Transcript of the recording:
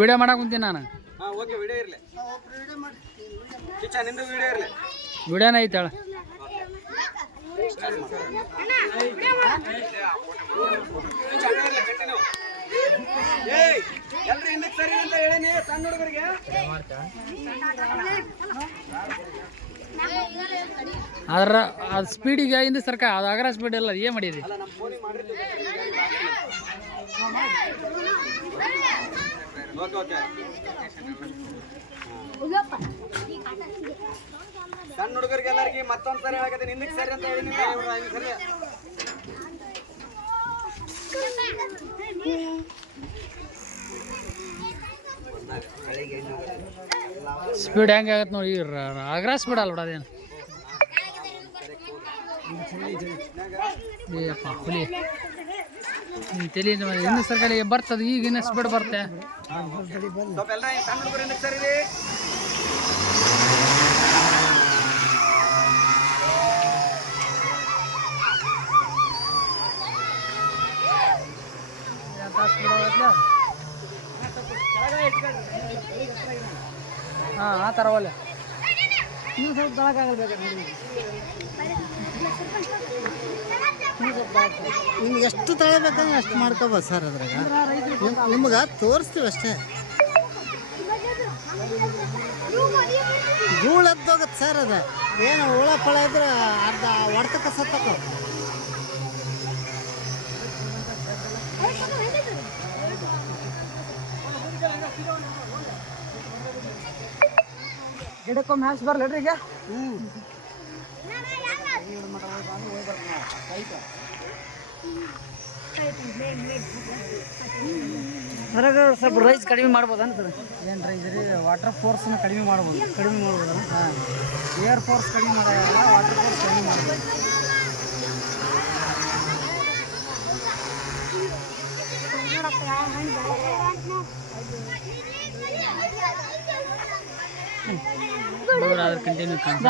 Video ಮಾಡಕ್ಕೆ ಕುಂತೀನಿ ನಾನು. ಹಾಂ ಓಕೆ ವಿಡಿಯೋ ಇರಲಿ. ಕಿಚ್ಚ ನಿಂದು ವಿಡಿಯೋ ಇರಲಿ. ವಿಡಿಯೋನ ಐತಾಳ. ಎಲ್ರು ಹಿಂದಕ್ಕೆ ಸರಿ ಅಂತ ಹೇಳೀನಿ ಸಣ್ಣ ಹುಡುಗರಿಗೆ. ಅದ್ರ ಅದು ಸ್ಪೀಡಿಗೆ ಹಿಂದೆ ಸರ್ಕ ಅದು ಅಗರ ಸ್ಪೀಡ್ ಇಲ್ಲ. ಏನು ಮಾಡಿರಿ? ಸಣ್ಣ ಹುಡುಗರಿಗೆ ಎಲ್ಲರಿಗೆ ಮತ್ತೊಂದು ಸರಿ ಹೇಳಕತ್ತೀನಿ ಹಿಂದಕ್ಕೆ ಸರಿ ಅಂತ ಹೇಳಿ ಸರಿ. ಸ್ಪೀಡ್ ಹೆಂಗೆ ಆಗತ್ತೆ ನೋಡಿ. ಅಗ್ರ ಸ್ಪೀಡ್ ಅಲ್ಲ ಅದೇನು. ಏಯಪ್ಪ ಹುಲಿ ತಲೆ ಇನ್ನು ಸರ್ಕಾರಿ ಬರ್ತದೆ. ಈಗ ಇನ್ನು ಸ್ಪೀಡ್ ಬರುತ್ತೆ. ಸ್ವಲ್ಪ ಎಲ್ಲ ಸಣ್ಣ ಹುಡುಗರು ಹಿಂದಕ್ಕೆ ಸರಿ. ಹಾಂ ಆ ಥರ ಒಳ್ಳೆ ಇನ್ನೂ ಸ್ವಲ್ಪ ತಳಕಾಗಲ್ಬೇಕು. ನಿಮ್ಗೆ ಎಷ್ಟು ತಗೋಬೇಕಂದ್ರೆ ಅಷ್ಟು ಮಾಡ್ಕೋಬೋದು ಸರ್. ಅದ್ರಾಗ ನಿಮ್ಗೆ ತೋರಿಸ್ತೀವಿ ಅಷ್ಟೇ. ಧೂಳು ಎದ್ದೋಗತ್ತೆ ಸರ್. ಅದು ಏನು ಹುಳ ಫಳ ಇದ್ರೆ ಅರ್ಧ ಹೊಡ್ತಕ್ಕ ಸತ್ತಕ್ಕ. ಗಿಡಕ್ಕೊಮ್ಮೆ ಹಾಸಿ ಬರ್ಲೇಡ್ರಿ ಈಗ. ಹೊರಗೆ ಸ್ವಲ್ಪ ರೈಸ್ ಕಡಿಮೆ ಮಾಡ್ಬೋದು ಅನ್ಸದ. ಏನು ರೈಸ್ ರೀ? ವಾಟರ್ ಫೋರ್ಸ್ನ ಕಡಿಮೆ ಮಾಡ್ಬೋದು. ಹಾಂ, ಏರ್ ಫೋರ್ಸ್ ಕಡಿಮೆ ಮಾಡೋಲ್ಲ, ವಾಟರ್ ಫೋರ್ಸ್ ಕಡಿಮೆ ಮಾಡ್ಬೋದು. ಅದ್ರ ಕಂಟಿನ್ಯೂ ಕಾಣಿಸಲ್ಲ.